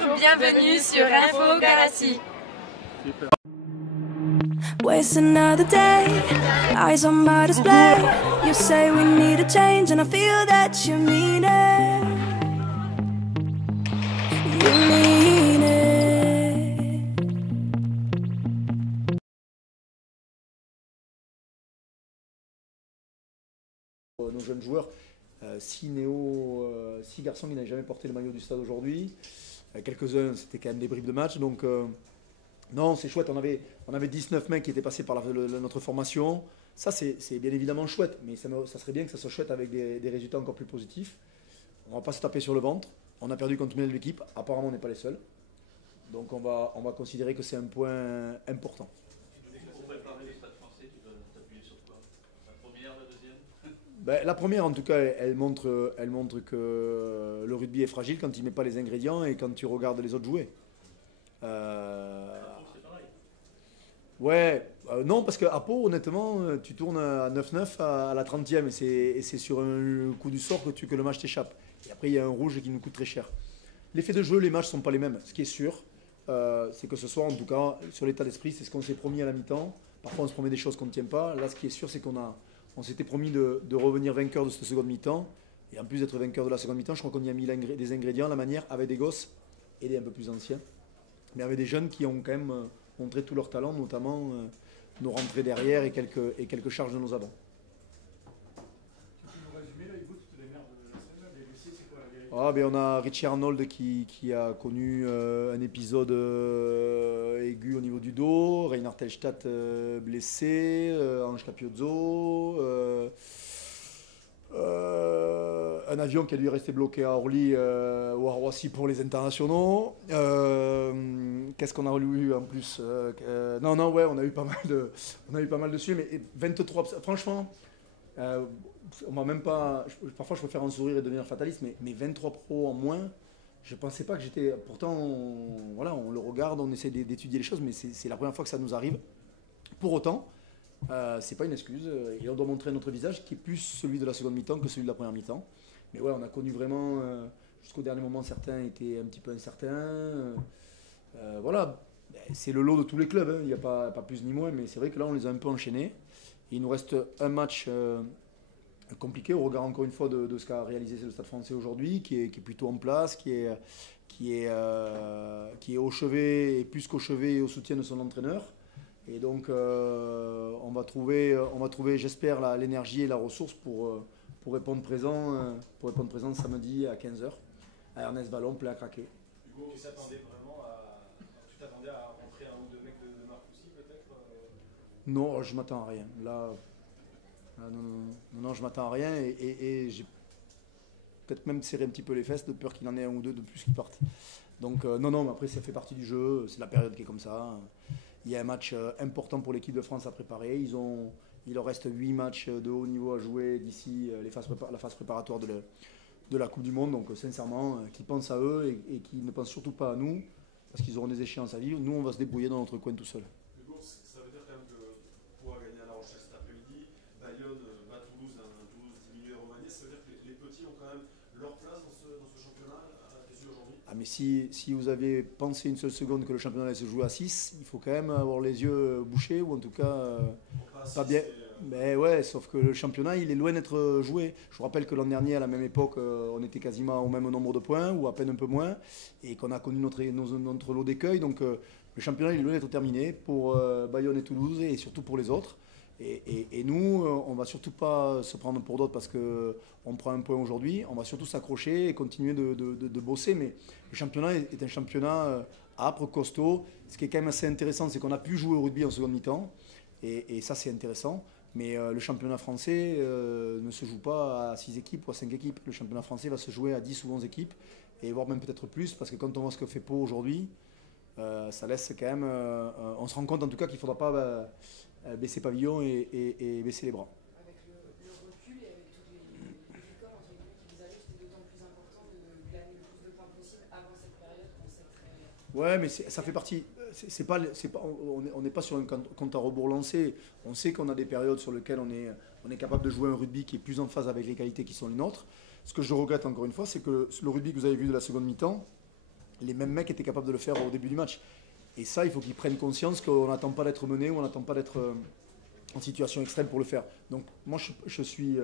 bienvenue sur Info Galaxy. Waste another day, eyes on my display. You say we need a change and I feel that you mean it. You mean it. Nos jeunes joueurs, 6 garçons qui n'avaient jamais porté le maillot du stade aujourd'hui. Quelques-uns, c'était quand même des bribes de match. Donc, non, c'est chouette. On avait 19 mecs qui étaient passés par notre formation. Ça, c'est bien évidemment chouette. Mais ça serait bien que ça soit chouette avec des résultats encore plus positifs. On ne va pas se taper sur le ventre. On a perdu contre une de l'équipe. Apparemment, on n'est pas les seuls. Donc, on va considérer que c'est un point important. Pour préparer le stade français, tu vas t'appuyer sur quoi? La première, la deuxième? Ben, la première, en tout cas, elle montre que le rugby est fragile quand il ne met pas les ingrédients et quand tu regardes les autres jouer. Ouais, non, parce qu'à Pau, honnêtement, tu tournes à 9-9 à la 30e et c'est sur un coup du sort que le match t'échappe. Et après, il y a un rouge qui nous coûte très cher. L'effet de jeu, les matchs ne sont pas les mêmes. Ce qui est sûr, c'est que ce soir, en tout cas, sur l'état d'esprit, c'est ce qu'on s'est promis à la mi-temps. Parfois, on se promet des choses qu'on ne tient pas. Là, ce qui est sûr, c'est qu'on s'était promis de revenir vainqueur de cette seconde mi-temps. Et en plus d'être vainqueur de la seconde mi-temps, je crois qu'on y a mis des ingrédients, la manière, avec des gosses et des un peu plus anciens. Mais avec des jeunes qui ont quand même montré tout leur talent, notamment nos rentrées derrière et quelques charges de nos avants. Ah, ben on a Richie Arnold qui a connu un épisode aigu au niveau du dos, Reinhard Telstadt blessé, Ange Capiozzo, un avion qui a dû rester bloqué à Orly ou à Roissy pour les internationaux. Qu'est-ce qu'on a eu en plus? Non, ouais, on a eu pas mal dessus, mais 23, franchement, on m'a même pas. Parfois, je préfère en sourire et devenir fataliste, mais 23 pros en moins, je pensais pas que j'étais. Pourtant, voilà, on le regarde, on essaie d'étudier les choses, mais c'est la première fois que ça nous arrive. Pour autant, c'est pas une excuse, et on doit montrer notre visage qui est plus celui de la seconde mi-temps que celui de la première mi-temps. Mais ouais, on a connu vraiment, jusqu'au dernier moment, certains étaient un petit peu incertains. Voilà, c'est le lot de tous les clubs, hein. Il n'y a pas plus ni moins, mais c'est vrai que là, on les a un peu enchaînés. Il nous reste un match compliqué au regard, encore une fois, de ce qu'a réalisé le Stade français aujourd'hui, qui est plutôt en place, qui est au chevet, et plus qu'au chevet, et au soutien de son entraîneur. Et donc, on va trouver, j'espère, l'énergie et la ressource pour répondre présent samedi à 15h à Ernest Vallon, plein à craquer. Hugo, tu t'attendais à rentrer un ou deux mecs de marque aussi, peut-être? Non, je m'attends à rien. Là, non, je m'attends à rien et j'ai peut-être même serré un petit peu les fesses de peur qu'il en ait un ou deux de plus qui partent. Donc, non, mais après, ça fait partie du jeu. C'est la période qui est comme ça. Il y a un match important pour l'équipe de France à préparer. Il leur reste 8 matchs de haut niveau à jouer d'ici la phase préparatoire de la Coupe du Monde. Donc sincèrement, qu'ils pensent à eux et qu'ils ne pensent surtout pas à nous, parce qu'ils auront des échéances à vivre. Nous, on va se débrouiller dans notre coin tout seul. Hugo, ça veut dire quand même que pour gagner à La Rochelle cet après-midi, Bayonne bat Toulouse, Toulouse diminue à Romagné. Ça veut dire que les petits ont quand même leur place dans ce championnat à tes yeux aujourd'hui? Ah, mais si vous avez pensé une seule seconde que le championnat allait se jouer à 6, il faut quand même avoir les yeux bouchés, ou en tout cas pas bien. Mais ouais, sauf que le championnat, il est loin d'être joué. Je vous rappelle que l'an dernier, à la même époque, on était quasiment au même nombre de points, ou à peine un peu moins, et qu'on a connu notre lot d'écueils. Donc le championnat, il est loin d'être terminé pour Bayonne et Toulouse, et surtout pour les autres. Et nous, on ne va surtout pas se prendre pour d'autres parce qu'on prend un point aujourd'hui. On va surtout s'accrocher et continuer de bosser. Mais le championnat est un championnat âpre, costaud. Ce qui est quand même assez intéressant, c'est qu'on a pu jouer au rugby en seconde mi-temps. Et ça, c'est intéressant. Mais le championnat français ne se joue pas à 6 équipes ou à 5 équipes. Le championnat français va se jouer à 10 ou 11 équipes, et voire même peut-être plus, parce que quand on voit ce que fait Pau aujourd'hui, ça laisse quand même... on se rend compte en tout cas qu'il ne faudra pas baisser pavillon et baisser les bras. Avec le recul et avec tous les victoires entre guillemets qui vous arrivent, c'est d'autant plus important de gagner le plus de points possible avant cette période qu'on sait très... Ouais, mais ça fait partie... on n'est pas sur un compte à rebours lancé. On sait qu'on a des périodes sur lesquelles on est capable de jouer un rugby qui est plus en phase avec les qualités qui sont les nôtres. Ce que je regrette encore une fois, c'est que le rugby que vous avez vu de la seconde mi-temps, les mêmes mecs étaient capables de le faire au début du match. Et ça, il faut qu'ils prennent conscience qu'on n'attend pas d'être mené ou on n'attend pas d'être en situation extrême pour le faire. Donc moi, je suis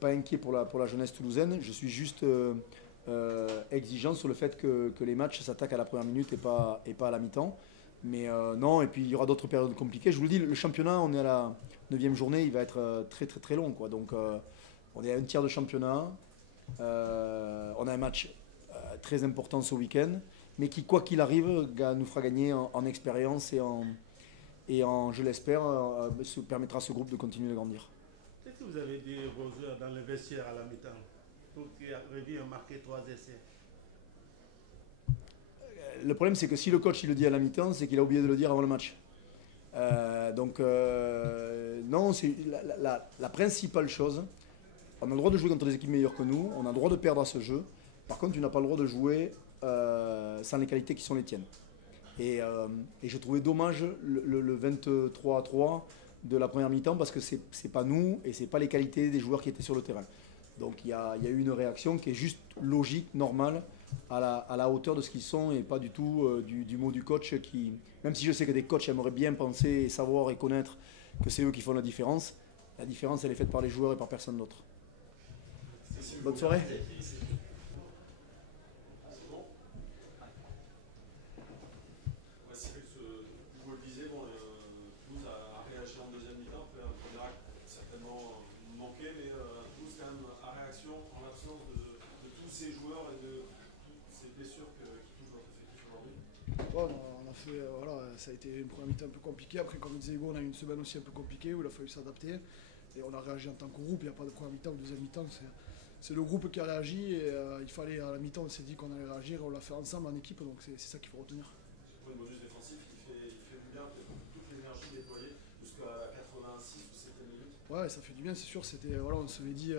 pas inquiet pour la jeunesse toulousaine, je suis juste exigeant sur le fait que les matchs s'attaquent à la première minute et pas à la mi-temps. Mais non, et puis il y aura d'autres périodes compliquées. Je vous le dis, le championnat, on est à la 9e journée, il va être très très très long, quoi. Donc on est à un tiers de championnat, on a un match très important ce week-end, mais qui, quoi qu'il arrive, nous fera gagner en expérience et en, je l'espère, permettra à ce groupe de continuer de grandir. Qu'est-ce que vous avez dit aux joueurs dans le vestiaire à la mi-temps pour qu'ils arrivent à marquer 3 essais? Le problème, c'est que si le coach il le dit à la mi-temps, c'est qu'il a oublié de le dire avant le match. Non, c'est la principale chose. On a le droit de jouer contre des équipes meilleures que nous, on a le droit de perdre à ce jeu. Par contre, tu n'as pas le droit de jouer sans les qualités qui sont les tiennes. Et je trouvais dommage le 23-3 de la première mi-temps parce que c'est pas nous et c'est pas les qualités des joueurs qui étaient sur le terrain. Donc il y a eu une réaction qui est juste logique, normale, à la hauteur de ce qu'ils sont et pas du tout du mot du coach qui, même si je sais que des coachs aimeraient bien penser et savoir et connaître que c'est eux qui font la différence elle est faite par les joueurs et par personne d'autre. Bonne soirée. Ouais, on a fait, voilà, ça a été une première mi-temps un peu compliquée. Après, comme disait Hugo, on a eu une semaine aussi un peu compliquée où il a fallu s'adapter. Et on a réagi en tant que groupe. Il n'y a pas de première mi-temps ou deuxième mi-temps. C'est le groupe qui a réagi. Et il fallait, à la mi-temps, on s'est dit qu'on allait réagir. On l'a fait ensemble en équipe. Donc c'est ça qu'il faut retenir. Le modus défensif, il fait du bien. Toute l'énergie déployée jusqu'à 86 ou 7 minutes. Ouais, ça fait du bien, c'est sûr. Voilà, on se l'est dit,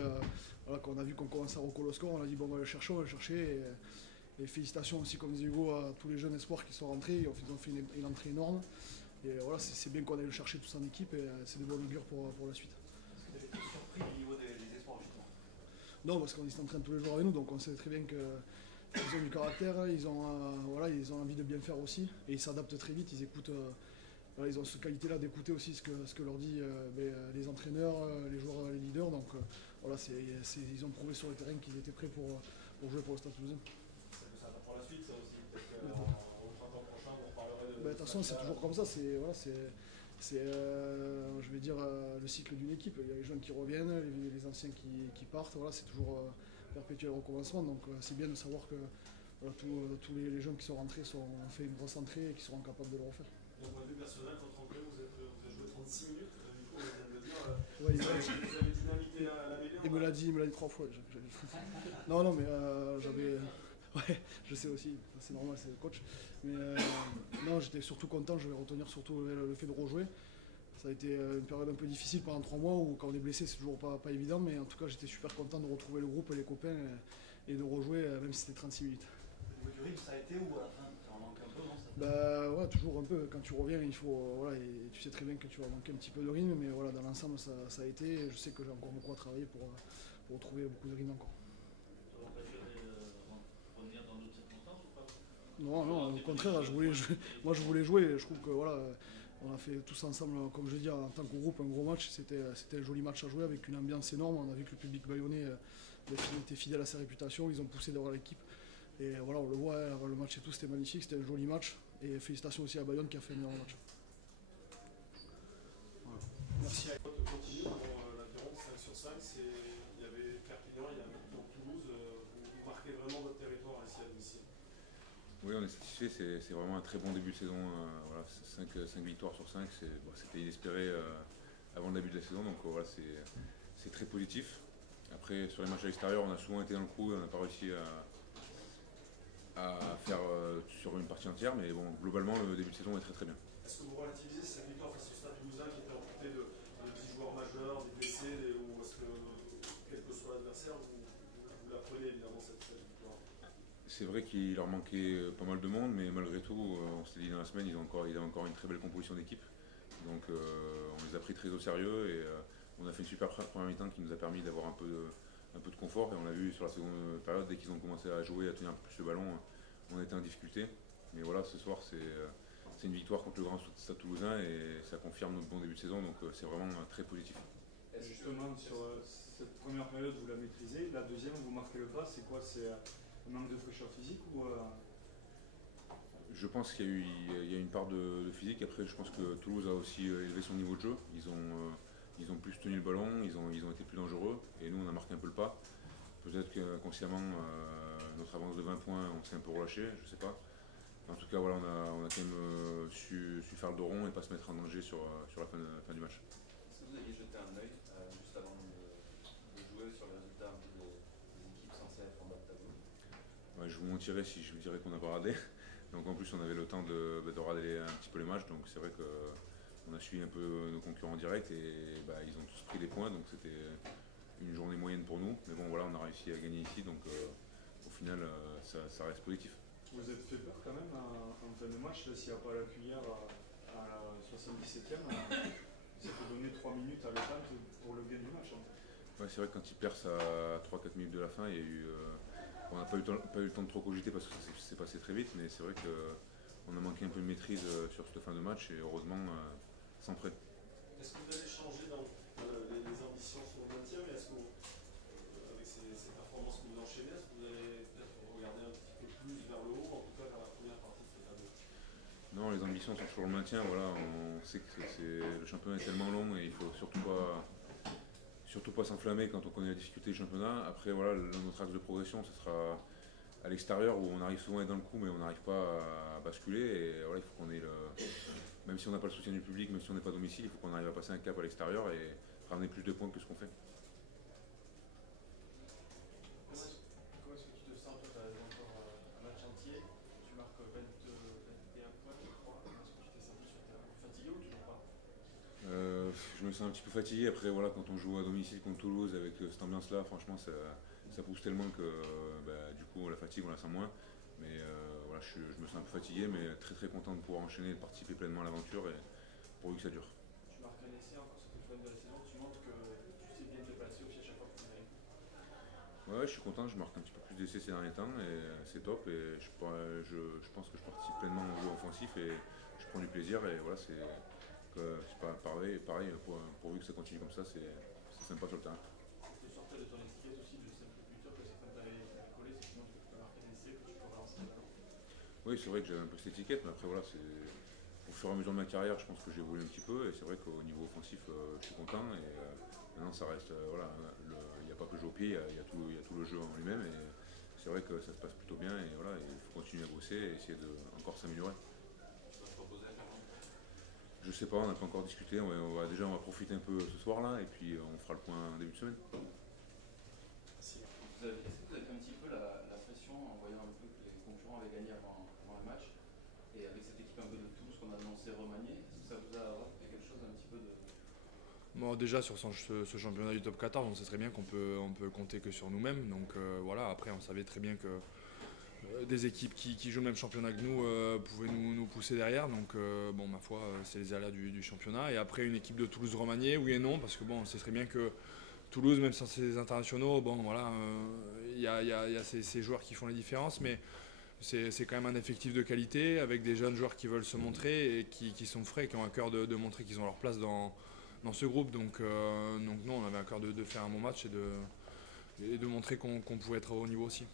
voilà, quand on a vu qu'on commençait à recoller le score, on a dit bon, on va le chercher, on va le chercher. Et félicitations aussi, comme disait Hugo, à tous les jeunes espoirs qui sont rentrés. Ils ont fait une entrée énorme. Et voilà, c'est bien qu'on aille le chercher tous en équipe et c'est de bonne augure pour la suite. Est-ce que tu avais été surpris au niveau des espoirs, justement? Non, parce qu'on s'entraîne tous les jours avec nous, donc on sait très bien qu'ils ont du caractère, ils ont envie de bien faire aussi. Et ils s'adaptent très vite, ils écoutent. Voilà, ils ont cette qualité-là d'écouter aussi ce que leur dit les entraîneurs, les joueurs, les leaders. Donc voilà, ils ont prouvé sur le terrain qu'ils étaient prêts pour jouer pour le Stade Toulousain. Pour la suite, ça aussi, peut-être qu'au printemps prochain, vous reparlerez de. De toute façon, c'est toujours comme ça. Je vais dire, le cycle d'une équipe. Il y a les jeunes qui reviennent, les anciens qui partent. Voilà, c'est toujours perpétuel recommencement. Donc c'est bien de savoir que voilà, tous les jeunes qui sont rentrés ont fait une grosse entrée et qui seront capables de le refaire. D'un point de vue personnel, quand rentrez, vous avez joué 36 minutes. Du coup, on vient de le dire. Ouais, vous avez dynamité la mêlée. Il me l'a dit 3 fois. Non, mais j'avais. Ouais, je sais aussi, c'est normal, c'est le coach. Mais non, j'étais surtout content, je vais retenir surtout le fait de rejouer. Ça a été une période un peu difficile pendant 3 mois où quand on est blessé, c'est toujours pas évident. Mais en tout cas, j'étais super content de retrouver le groupe et les copains et de rejouer, même si c'était 36 minutes. Au niveau du rythme, ça a été ou à la fin, ça en manque un peu, non? Bah ouais, toujours un peu. Quand tu reviens, il faut. Voilà, et tu sais très bien que tu vas manquer un petit peu de rythme, mais voilà, dans l'ensemble, ça a été. Je sais que j'ai encore beaucoup à travailler pour retrouver beaucoup de rythme encore. Non, au contraire, moi je voulais jouer. Je trouve que voilà, on a fait tous ensemble, comme je dis, en tant que groupe, un gros match. C'était un joli match à jouer avec une ambiance énorme. On a vu que le public bayonnais était fidèle à sa réputation. Ils ont poussé derrière l'équipe. Et voilà, on le voit, avant le match et tout, c'était magnifique. C'était un joli match. Et félicitations aussi à Bayonne qui a fait un énorme match. Voilà. Merci. Continue pour l'apéro 5 sur 5. Il y avait Perpignan, il y a maintenant Toulouse. Vous marquez vraiment votre territoire ici à domicile. Oui, on est satisfait, c'est vraiment un très bon début de saison. Voilà, 5 victoires sur 5, c'était inespéré avant le début de la saison, donc voilà, c'est très positif. Après, sur les matchs à l'extérieur, on a souvent été dans le coup, on n'a pas réussi à faire sur une partie entière, mais bon, globalement, le début de saison est très très bien. Est-ce que vous relativisez cette victoire face au Stade Toulousain qui était amputé de 10 joueurs majeurs, des blessés, ou est-ce que, quel que soit l'adversaire, vous la prenez évidemment cette victoire? C'est vrai qu'il leur manquait pas mal de monde, mais malgré tout, on s'est dit dans la semaine, ils ont encore une très belle composition d'équipe. Donc on les a pris très au sérieux et on a fait une super première mi-temps qui nous a permis d'avoir un peu de confort. Et on l'a vu sur la seconde période, dès qu'ils ont commencé à jouer, à tenir un peu plus le ballon, on était en difficulté. Mais voilà, ce soir, c'est une victoire contre le Grand Stade Toulousain et ça confirme notre bon début de saison, donc c'est vraiment très positif. Justement, sur cette première période, vous la maîtrisez. La deuxième, vous marquez le pas. C'est quoi? C'est un manque de fraîcheur physique ou Je pense qu'il y a une part de physique. Après, je pense que Toulouse a aussi élevé son niveau de jeu. Ils ont plus tenu le ballon, ils ont été plus dangereux et nous, on a marqué un peu le pas. Peut-être que consciemment, notre avance de 20 points, on s'est un peu relâché, je sais pas. En tout cas, voilà, on a quand même su faire le dos rond et pas se mettre en danger sur la fin du match. Est-ce que vous aviez jeté un œil juste avant de jouer sur les résultats un peu des équipes censées être en bas de tableau? Ouais, je vous mentirais si je vous dirais qu'on n'a pas radé. Donc en plus, on avait le temps de rader un petit peu les matchs. Donc c'est vrai qu'on a suivi un peu nos concurrents directs et ils ont tous pris des points. Donc c'était une journée moyenne pour nous. Mais bon, voilà, on a réussi à gagner ici. Donc au final, ça reste positif. vous êtes fait peur quand même en fin de match? S'il n'y a pas la cuillère à la 77e, ça peut donner 3 minutes à l'attente pour le gain du match. Ouais, c'est vrai que quand ils perdent à 3-4 minutes de la fin, il y a eu, on n'a pas eu le temps de trop cogiter parce que ça s'est passé très vite, mais c'est vrai qu'on a manqué un peu de maîtrise sur cette fin de match et heureusement sans frais. Est-ce que vous allez changer dans les ambitions sur le maintien, mais est-ce que avec ces performances que vous enchaînez, est-ce que vous allez peut-être regarder un petit peu plus vers le haut, en tout cas vers la première partie de cette année? Non, les ambitions sont toujours le maintien. Voilà, on sait que le championnat est tellement long et il faut surtout pas s'enflammer quand on connaît la difficulté du championnat. Après, voilà, notre axe de progression, ce sera à l'extérieur où on arrive souvent à être dans le coup, mais on n'arrive pas à basculer. Et voilà, il faut qu'on ait même si on n'a pas le soutien du public, même si on n'est pas à domicile, il faut qu'on arrive à passer un cap à l'extérieur et ramener plus de points que ce qu'on fait. Comment est-ce que tu te sens? Toi, tu as encore un match entier, tu marques 21 points, je crois. Est-ce que tu t'es senti sur le terrain fatigué ou toujours pas? Je me sens un petit peu fatigué. Après, voilà, quand on joue à domicile contre Toulouse avec cette ambiance-là, franchement, ça pousse tellement que du coup, la fatigue, on la sent moins. Mais voilà, je me sens un peu fatigué, mais très très content de pouvoir enchaîner et de participer pleinement à l'aventure et pourvu que ça dure. Tu marques un essai encore sur cette fin de la saison, tu montres que tu sais bien te placer aussi à chaque fois que tu arrives. Ouais, je suis content, je marque un petit peu plus d'essais ces derniers temps et c'est top. Et je pense que je participe pleinement au jeu offensif et je prends du plaisir. Et voilà, c'est pas pareil, pourvu que ça continue comme ça, c'est sympa sur le terrain. Tu sortais de ton étiquette aussi de simple buteur, que c'est quand tu avais collé, c'est que tu peux marquer un essai, que tu peux relancer le ballon. Oui, c'est vrai que j'avais un peu cette étiquette, mais après voilà, au fur et à mesure de ma carrière, je pense que j'ai évolué un petit peu et c'est vrai qu'au niveau offensif, je suis content et maintenant ça reste, voilà, il n'y a pas que le jeu au pied, il y a tout le jeu en lui-même et c'est vrai que ça se passe plutôt bien et voilà, il faut continuer à bosser et essayer de encore s'améliorer. Tu vas te reposer à quel moment? Je sais pas, on n'a pas encore discuté, on va profiter un peu ce soir-là et puis on fera le point en début de semaine. Est-ce que vous avez fait un petit peu la pression en voyant un peu que les concurrents avaient gagné avant le match et avec cette équipe un peu de Toulouse qu'on a annoncé remaniée, est-ce que ça vous a rajouté quelque chose un petit peu de... Bon, déjà sur ce championnat du top 14, on sait très bien qu'on peut compter que sur nous-mêmes. Donc voilà, après on savait très bien que des équipes qui jouent le même championnat que nous pouvaient nous pousser derrière. Donc bon, ma foi, c'est les aléas du championnat. Et après une équipe de Toulouse remaniée, oui et non, parce que bon, on sait très bien que Toulouse, même sans ses internationaux, bon voilà, il y a ces joueurs qui font les différences, mais c'est quand même un effectif de qualité avec des jeunes joueurs qui veulent se montrer et qui sont frais, qui ont à cœur de montrer qu'ils ont leur place dans ce groupe. Donc non, on avait à cœur de faire un bon match et de montrer qu'on pouvait être au haut niveau aussi.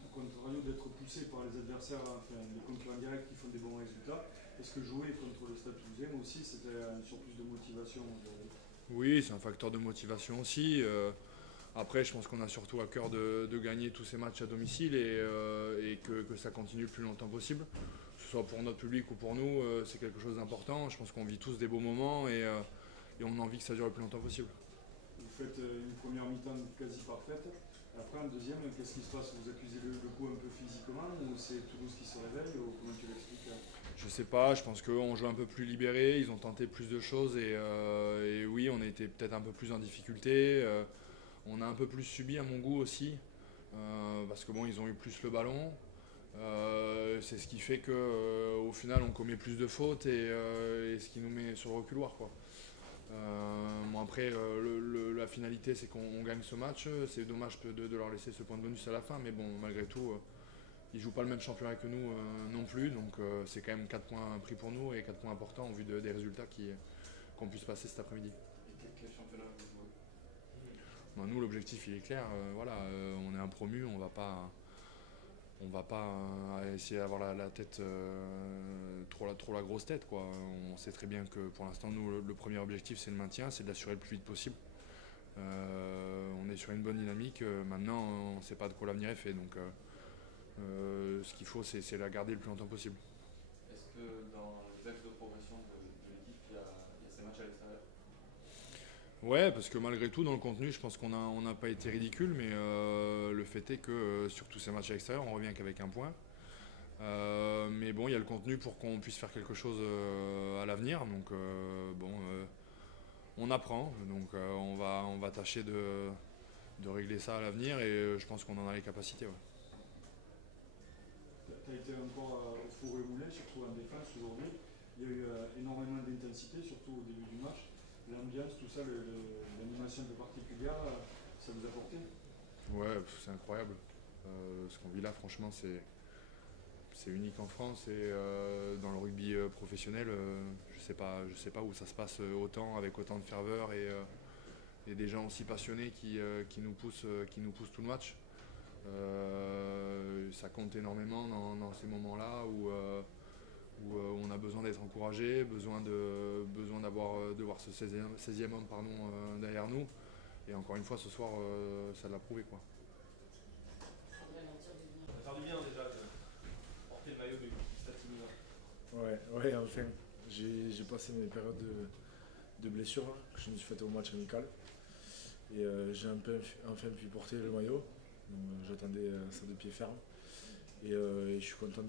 Au contrario d'être poussé par les adversaires, enfin, les concurrents directs qui font des bons résultats, est-ce que jouer contre le Stade Toulousain aussi c'était un surplus de motivation? Oui, c'est un facteur de motivation aussi. Après, je pense qu'on a surtout à cœur de gagner tous ces matchs à domicile et que ça continue le plus longtemps possible. Que ce soit pour notre public ou pour nous, c'est quelque chose d'important. Je pense qu'on vit tous des beaux moments et on a envie que ça dure le plus longtemps possible. Vous faites une première mi-temps quasi parfaite. Après, en deuxième, qu'est-ce qui se passe? Vous accusez le coup un peu physiquement ou c'est Toulouse qui se réveille ou comment tu l'expliques? Je sais pas, je pense qu'on joue un peu plus libéré, ils ont tenté plus de choses et oui, on a été peut-être un peu plus en difficulté. On a un peu plus subi à mon goût aussi, parce que bon, ils ont eu plus le ballon. C'est ce qui fait qu'au final, on commet plus de fautes et ce qui nous met sur le reculoir, quoi. Bon après, la finalité, c'est qu'on gagne ce match. C'est dommage de leur laisser ce point de bonus à la fin, mais bon, malgré tout, Ils ne jouent pas le même championnat que nous non plus, donc c'est quand même 4 points pris pour nous et 4 points importants en vue des résultats qu'on puisse passer cet après-midi. Et quel championnat vous jouez? Nous, l'objectif il est clair, on est un promu, on va pas essayer d'avoir la tête, trop la grosse tête, quoi. On sait très bien que pour l'instant, nous, le premier objectif c'est le maintien, c'est de l'assurer le plus vite possible. On est sur une bonne dynamique, maintenant on ne sait pas de quoi l'avenir est fait, donc ce qu'il faut c'est la garder le plus longtemps possible. Est-ce que dans les axes de progression de l'équipe, il y a ces matchs à l'extérieur? Ouais, parce que malgré tout, dans le contenu, je pense qu'on n'a pas été ridicule, mais le fait est que sur tous ces matchs à l'extérieur, on revient qu'avec un point. Mais bon, il y a le contenu pour qu'on puisse faire quelque chose à l'avenir, donc on apprend, donc on va tâcher de régler ça à l'avenir et je pense qu'on en a les capacités. Ouais. Tu as été encore au four et au moulin, surtout en défense aujourd'hui. Il y a eu énormément d'intensité, surtout au début du match. L'ambiance, tout ça, l'animation un peu particulière, ça vous a porté? Ouais, c'est incroyable. Ce qu'on vit là, franchement, c'est unique en France et dans le rugby professionnel, je sais pas où ça se passe autant, avec autant de ferveur et des gens aussi passionnés qui nous poussent tout le match. Ça compte énormément dans ces moments-là où on a besoin d'être encouragé, besoin de voir ce 16e homme derrière nous. Et encore une fois, ce soir, ça l'a prouvé, quoi. Ça va faire du bien déjà de porter le maillot du Stade Toulousain. Ouais, enfin. J'ai passé mes périodes de blessure que je me suis fait au match amical. Et j'ai enfin pu porter le maillot. J'attendais ça de pied ferme. Et je suis content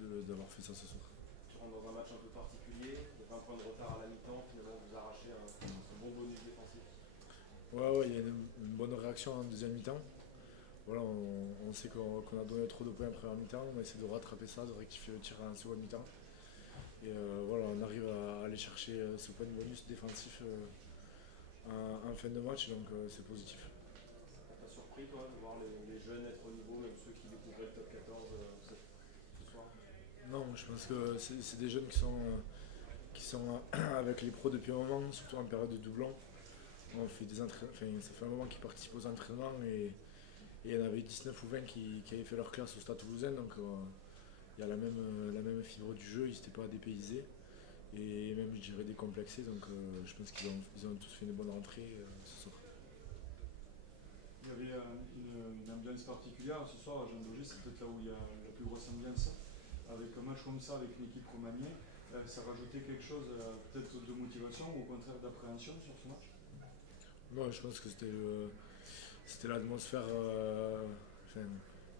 d'avoir fait ça ce soir. Tu rentres dans un match un peu particulier, il y a 20 points de retard à la mi-temps, finalement vous arrachez un bon bonus défensif. Ouais, il y a une bonne réaction en deuxième mi-temps. Voilà, on sait qu'on a donné trop de points en première mi-temps, on a essayé de rattraper ça, de rectifier le tir en seconde mi-temps. Et voilà, on arrive à aller chercher ce point de bonus défensif en fin de match, donc c'est positif. Ça t'a surpris toi de voir les jeunes être au niveau, même ceux qui découvraient le top 14 ce soir? Non, je pense que c'est des jeunes qui sont avec les pros depuis un moment, surtout en période de doublon. On fait des entraînements, ça fait un moment qu'ils participent aux entraînements et il y en avait 19 ou 20 qui avaient fait leur classe au Stade Toulousain, donc il y a la même fibre du jeu, ils n'étaient pas dépaysés et même je dirais décomplexés, donc je pense qu'ils ont tous fait une bonne rentrée ce soir. Il y avait une ambiance particulière ce soir à Jean Daugé, c'est peut-être là où il y a la plus grosse ambiance. Avec un match comme ça, avec une équipe remaniée, ça rajoutait quelque chose peut-être de motivation ou au contraire d'appréhension sur ce match? Non, je pense que c'était l'atmosphère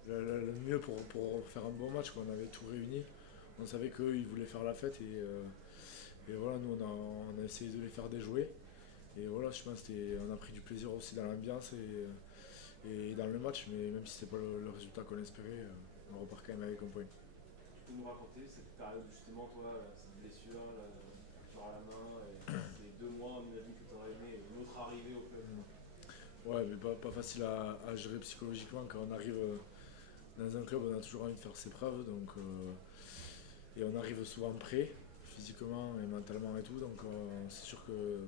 le mieux pour faire un bon match. On avait tout réuni, on savait qu'eux ils voulaient faire la fête et voilà, nous on a essayé de les faire déjouer. Et voilà, je pense qu'on a pris du plaisir aussi dans l'ambiance et dans le match, mais même si c'est pas le résultat qu'on espérait, on repart quand même avec un point. Tu peux nous raconter cette période justement, toi, cette blessure, la fracture à la main, et ces 2 mois, on a dit que tu aurais aimé une autre arrivée au club? Ouais, mais pas facile à gérer psychologiquement quand on arrive dans un club, on a toujours envie de faire ses preuves, donc, et on arrive souvent prêt, physiquement et mentalement et tout, donc c'est sûr que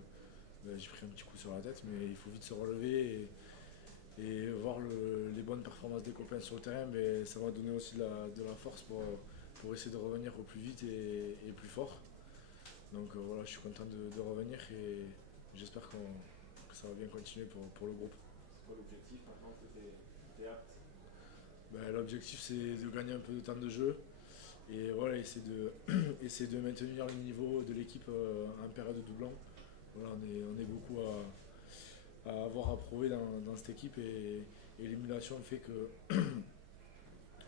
j'ai pris un petit coup sur la tête, mais il faut vite se relever et voir les bonnes performances des copains sur le terrain, mais ça va donner aussi de la force pour essayer de revenir au plus vite et plus fort. Donc voilà, je suis content de revenir et j'espère que ça va bien continuer pour le groupe. C'est quoi l'objectif maintenant que tu es apte? L'objectif c'est de gagner un peu de temps de jeu et voilà, essayer de maintenir le niveau de l'équipe en période de doublon. Voilà, on est beaucoup à avoir à prouver dans cette équipe et l'émulation fait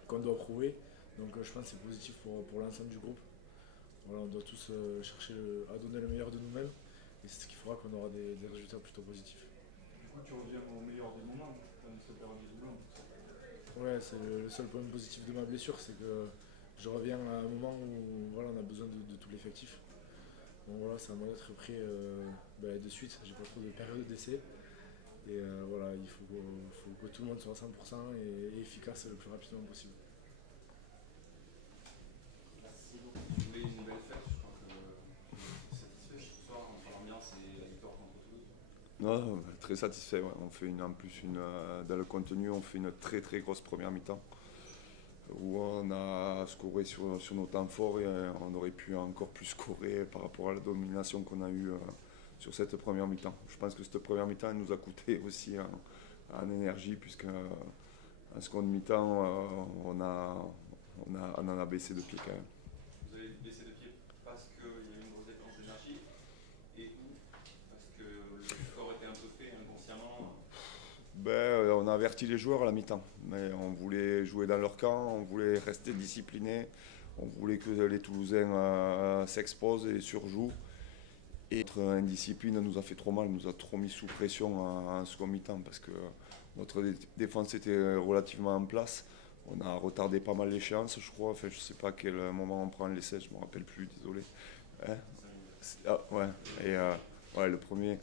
qu'on doit prouver. Donc je pense que c'est positif pour l'ensemble du groupe. Voilà, on doit tous chercher à donner le meilleur de nous-mêmes et c'est ce qui fera qu'on aura des résultats plutôt positifs. Du coup, tu reviens au meilleur des moments dans cette période de doublon. Ouais, c'est le seul point positif de ma blessure, c'est que je reviens à un moment où voilà, on a besoin de tout l'effectif. Donc voilà, c'est à moi d'être prêt de suite, j'ai pas trop de période d'essai. Et voilà, il faut que tout le monde soit à 100% et efficace le plus rapidement possible. Non, très satisfait. Ouais. On fait dans le contenu, on fait une très très grosse première mi-temps où on a scoré sur nos temps forts et on aurait pu encore plus scorer par rapport à la domination qu'on a eue sur cette première mi-temps. Je pense que cette première mi-temps elle nous a coûté aussi en énergie puisque en seconde mi-temps on en a baissé de pied quand même. Vous avez baissé de pied parce qu'il y a eu une grosse dépense d'énergie et ou parce que le score était un peu fait inconsciemment? On a averti les joueurs à la mi-temps, mais on voulait jouer dans leur camp, on voulait rester disciplinés, on voulait que les Toulousains s'exposent et surjouent. Et notre indiscipline nous a fait trop mal, nous a trop mis sous pression en second mi-temps parce que notre défense était relativement en place. On a retardé pas mal l'échéance, je crois. Enfin, je ne sais pas à quel moment on prend l'essai, je ne me rappelle plus, désolé. Hein ouais, et ouais, le premier.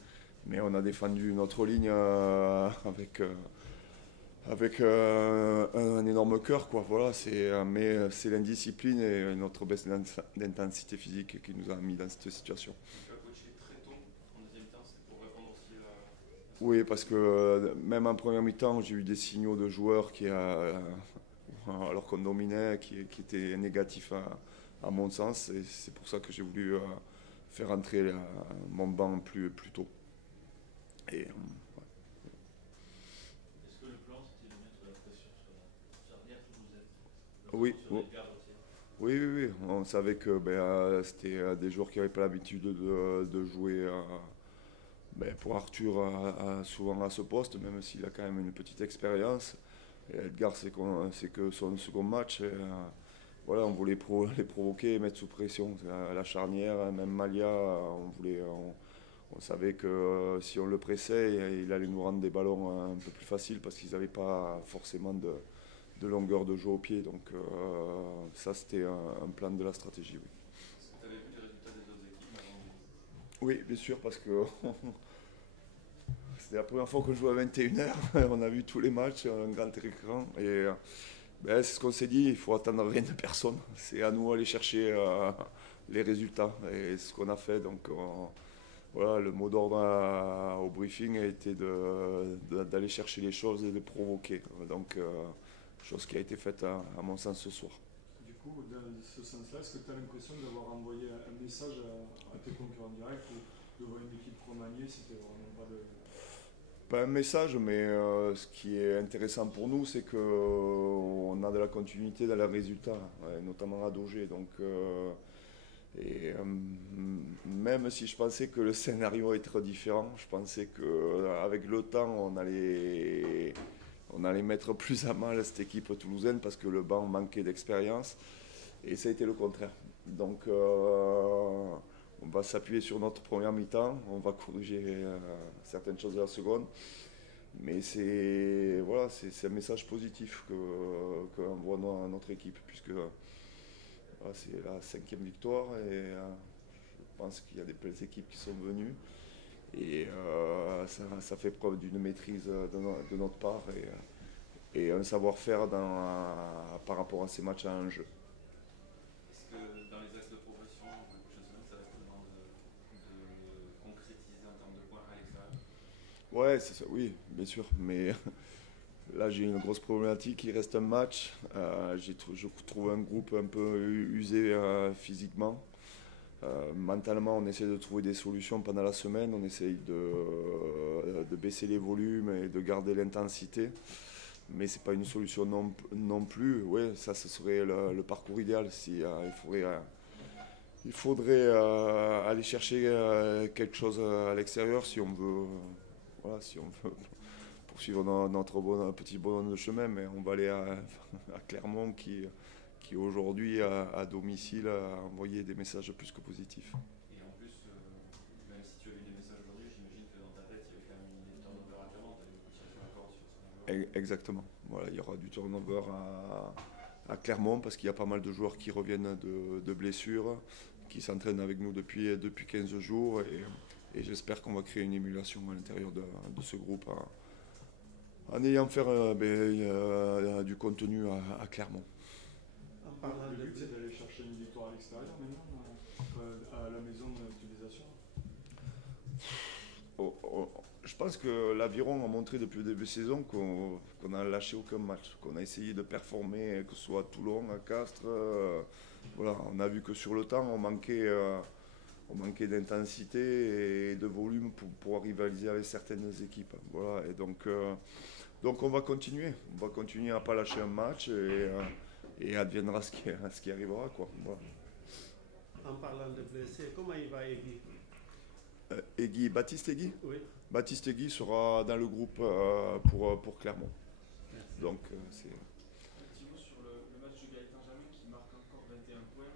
Mais on a défendu notre ligne avec un énorme cœur, quoi. Voilà, mais c'est l'indiscipline et notre baisse d'intensité physique qui nous a mis dans cette situation. Tu as coaché très tôt en deuxième temps, c'est pour répondre aussi à... Oui, parce que même en première mi-temps, j'ai eu des signaux de joueurs qui, alors qu'on dominait, qui étaient négatifs à mon sens. Et c'est pour ça que j'ai voulu faire entrer mon banc plus tôt. Et, Est-ce que le plan c'était de mettre la pression sur la charnière toulousaine? Oui. On savait que c'était des joueurs qui n'avaient pas l'habitude de jouer pour Arthur souvent à ce poste, même s'il a quand même une petite expérience. Et Edgar, c'est que son second match. Et, voilà, on voulait les provoquer et mettre sous pression. La charnière, même Malia, on savait que si on le pressait, il allait nous rendre des ballons un peu plus faciles parce qu'ils n'avaient pas forcément de longueur de jeu au pied. Donc ça, c'était un plan de la stratégie. Oui. Est-ce que tu avais vu les résultats des autres équipes avant? Oui, bien sûr, parce que c'était la première fois qu'on jouait à 21h. On a vu tous les matchs, un grand écran. Et c'est ce qu'on s'est dit, il faut attendre rien de personne. C'est à nous d'aller chercher les résultats. Et c'est ce qu'on a fait. Donc voilà, le mot d'ordre au briefing a été d'aller chercher les choses et de provoquer. Donc chose qui a été faite à mon sens ce soir. Du coup, dans ce sens-là, est-ce que tu as l'impression d'avoir envoyé un message à tes concurrents directs ou de voir une équipe remaniée, c'était vraiment pas de... Pas un message, mais ce qui est intéressant pour nous, c'est qu'on a de la continuité dans les résultats, notamment à Dogé. Donc, même si je pensais que le scénario était différent, je pensais qu'avec le temps, on allait mettre plus à mal cette équipe toulousaine parce que le banc manquait d'expérience. Et ça a été le contraire. Donc, on va s'appuyer sur notre première mi-temps, on va corriger certaines choses de la seconde. Mais c'est un message positif qu'envoie notre équipe, puisque c'est la 5e victoire et je pense qu'il y a des belles équipes qui sont venues. Et ça fait preuve d'une maîtrise de notre part et un savoir-faire par rapport à ces matchs à enjeu. Est-ce que dans les axes de progression, la prochaine semaine, ça va être vraiment de concrétiser en termes de points à l'extérieur? Ouais, c'est ça, oui, bien sûr. Mais là, j'ai une grosse problématique. Il reste un match. Je trouve un groupe un peu usé physiquement. Mentalement, on essaie de trouver des solutions pendant la semaine. On essaye de baisser les volumes et de garder l'intensité. Mais ce n'est pas une solution non plus. Ouais, ça, ce serait le parcours idéal. Il faudrait aller chercher quelque chose à l'extérieur si on veut poursuivre notre petit bonhomme de chemin. Mais on va aller à Clermont qui aujourd'hui, à domicile, a envoyé des messages plus que positifs. Et en plus, même si tu as eu des messages aujourd'hui, j'imagine que dans ta tête, il y avait quand même des turnovers à Clermont. Tu as eu beaucoup de situations encore sur ce turnover. Exactement. Voilà, il y aura du turnover à Clermont parce qu'il y a pas mal de joueurs qui reviennent de blessures, qui s'entraînent avec nous depuis 15 jours et j'espère qu'on va créer une émulation à l'intérieur de ce groupe en ayant fait du contenu à Clermont. Le but, c'est d'aller chercher une victoire à l'extérieur maintenant, à la maison d'utilisation. Je pense que l'Aviron a montré depuis le début de saison qu'on n'a lâché aucun match, qu'on a essayé de performer, que ce soit à Toulon, à Castres. Voilà, on a vu que sur le temps, on manquait d'intensité et de volume pour rivaliser avec certaines équipes. Voilà, et donc on va continuer. On va continuer à ne pas lâcher un match et adviendra ce qui arrivera, quoi. Voilà. En parlant de blessés, comment il va Egui, Baptiste Egui? Oui. Baptiste Egui sera dans le groupe pour Clermont. Merci. Donc c'est... Un petit mot sur le match de Gaëtan Jamin qui marque encore 21 points.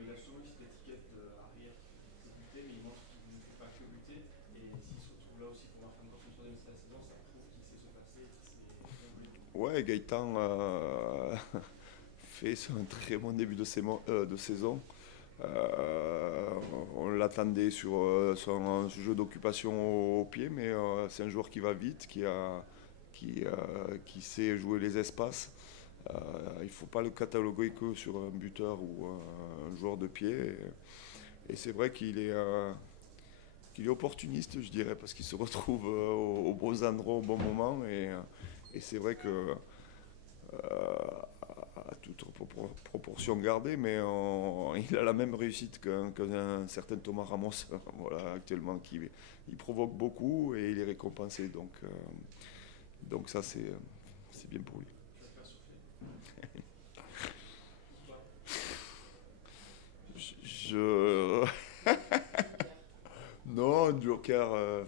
Il a souvent cette étiquette arrière qui peut buter, mais il montre qu'il ne fait pas que buter. Et s'il se retrouve là aussi pour marquer encore son troisième de la saison, ça prouve qu'il sait se passer, qu'il sait bien jouer. Ouais, Gaëtan fait un très bon début de saison. On l'attendait sur son jeu d'occupation au pied, mais c'est un joueur qui va vite, qui sait jouer les espaces. Il ne faut pas le cataloguer que sur un buteur ou un joueur de pied. Et c'est vrai qu'il est opportuniste, je dirais, parce qu'il se retrouve aux bons endroits au bon moment. Et c'est vrai que à toute proportion gardée, mais il a la même réussite qu'un certain Thomas Ramos, voilà, actuellement, qui il provoque beaucoup et il est récompensé. Donc ça, c'est bien pour lui. Non, Joker,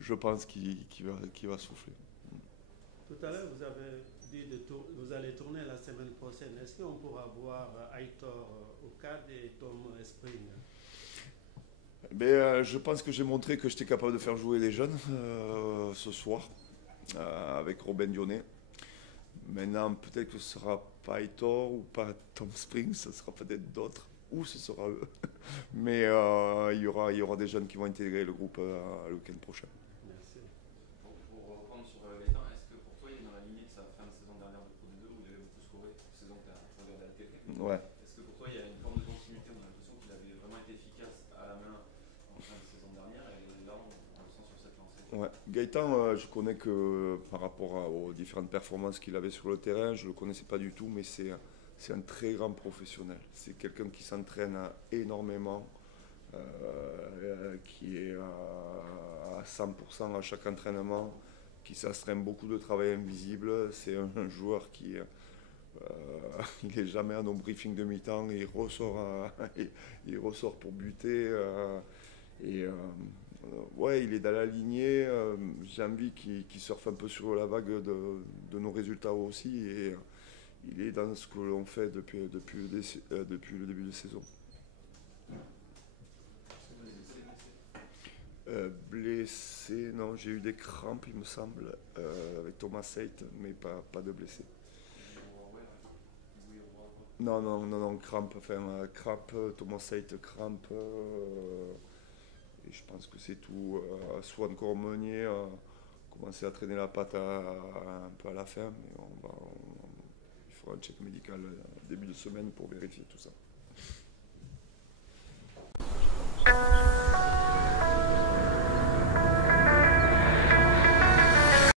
je pense qu'il va souffler. Tout à l'heure, vous avez dit vous allez tourner la semaine prochaine. Est-ce qu'on pourra voir Aitor Okad et Tom Spring? Je pense que j'ai montré que j'étais capable de faire jouer les jeunes ce soir avec Robin Dionnet. Maintenant, peut-être que ce ne sera pas Aitor ou pas Tom Spring, ce sera peut-être d'autres, ou ce sera eux. Mais il y aura des jeunes qui vont intégrer le groupe le week-end prochain. Merci. Pour reprendre sur Gaëtan, est-ce que pour toi il est dans la lignée de sa fin de saison dernière de Pro D2 où il avait beaucoup scoré, saison que tu as regardé à la télé? Ouais. Est-ce que pour toi il y a une forme de continuité? On a l'impression qu'il avait vraiment été efficace à la main en fin de saison dernière et là on le sent sur cette lancée. Ouais. Gaëtan, je connais que par rapport aux différentes performances qu'il avait sur le terrain, je ne le connaissais pas du tout, mais c'est un très grand professionnel. C'est quelqu'un qui s'entraîne énormément, qui est à 100% à chaque entraînement, qui s'astreint beaucoup de travail invisible. C'est un joueur qui il n'est jamais à nos briefings de mi-temps, il ressort pour buter. Ouais, il est dans la lignée. J'ai envie qu'il surfe un peu sur la vague de nos résultats aussi. Et il est dans ce que l'on fait depuis le début de saison. Blessé, non, j'ai eu des crampes, il me semble, avec Thomas Seit, mais pas de blessé. Non, crampes, Thomas Seit, crampes. Et je pense que c'est tout. Swan Cormonier a commencé à traîner la patte un peu à la fin, mais il faudra un check médical début de semaine pour vérifier tout ça.